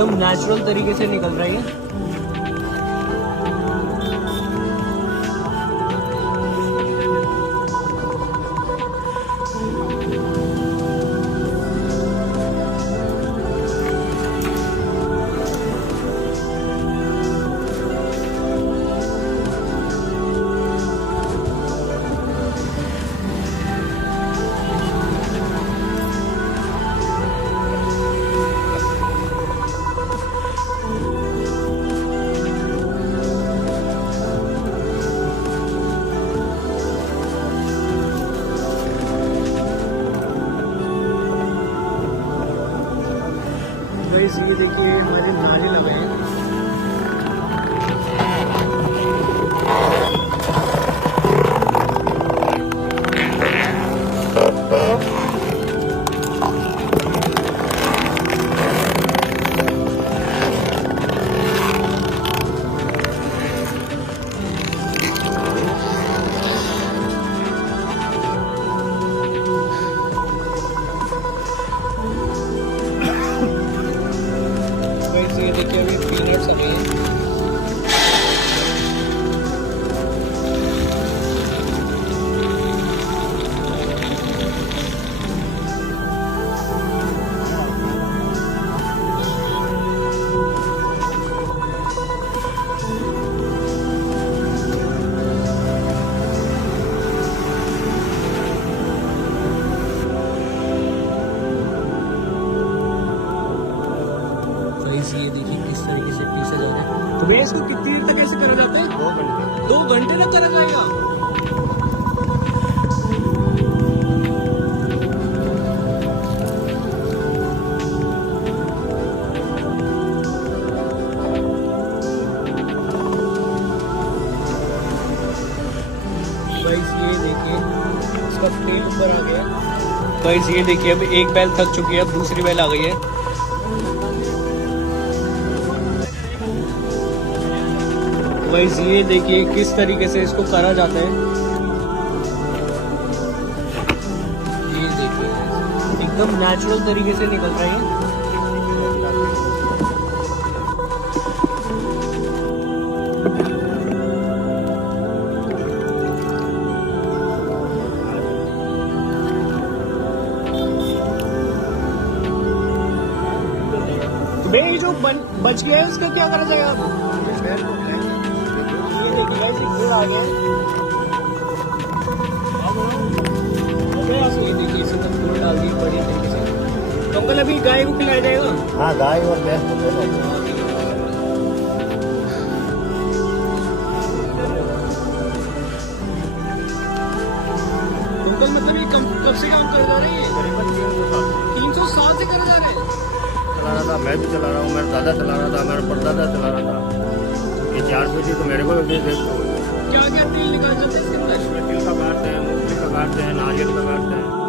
एकदम नेचुरल तरीके से निकल रही है। गाइस ये देखिए हमारे नाले लगे हैं। ये देखिए अभी पीरियड्स आ गए हैं। ये देखिए किस तरीके से पीसा जा रहा है। तो भैया इसको कितनी देर तक ऐसे करा जाता है? 2 घंटे। 2 घंटे तक करा जाएगा। गाइस ये देखिए इसका फ्लेम ऊपर आ गया। गाइस ये देखिए अब एक बैल थक चुकी है, अब दूसरी बैल आ गई है। गाइस ये देखिए किस तरीके से इसको करा जाता है। ये देखिए एकदम नेचुरल तरीके से निकल रही है। तो भैया ये जो बच गया है इसका क्या करा जाएगा अब? आ गया ये देखिए इसे तक पूरा डाल दी बढ़िया तरीके से। तो अंकल अभी गाय को खिलाया जाएगा? हाँ गाय और भैंस को दे दो। अंकल मतलब ये कब से काम कर जा रहे हैं? करीबन 307 से कर जा रहे हैं। चला रहा था, मैं भी चला रहा हूँ, मेरा दादा चला रहा था, मेरा परदादा चला रहा था। ये 4 बजे तो मेरे को भी देखते हो। क्या क्या तेल निकाल जाते हैं इसके अंदर? तिल का काटते हैं, मूंगफली का काटते हैं, नारियल का काटते हैं।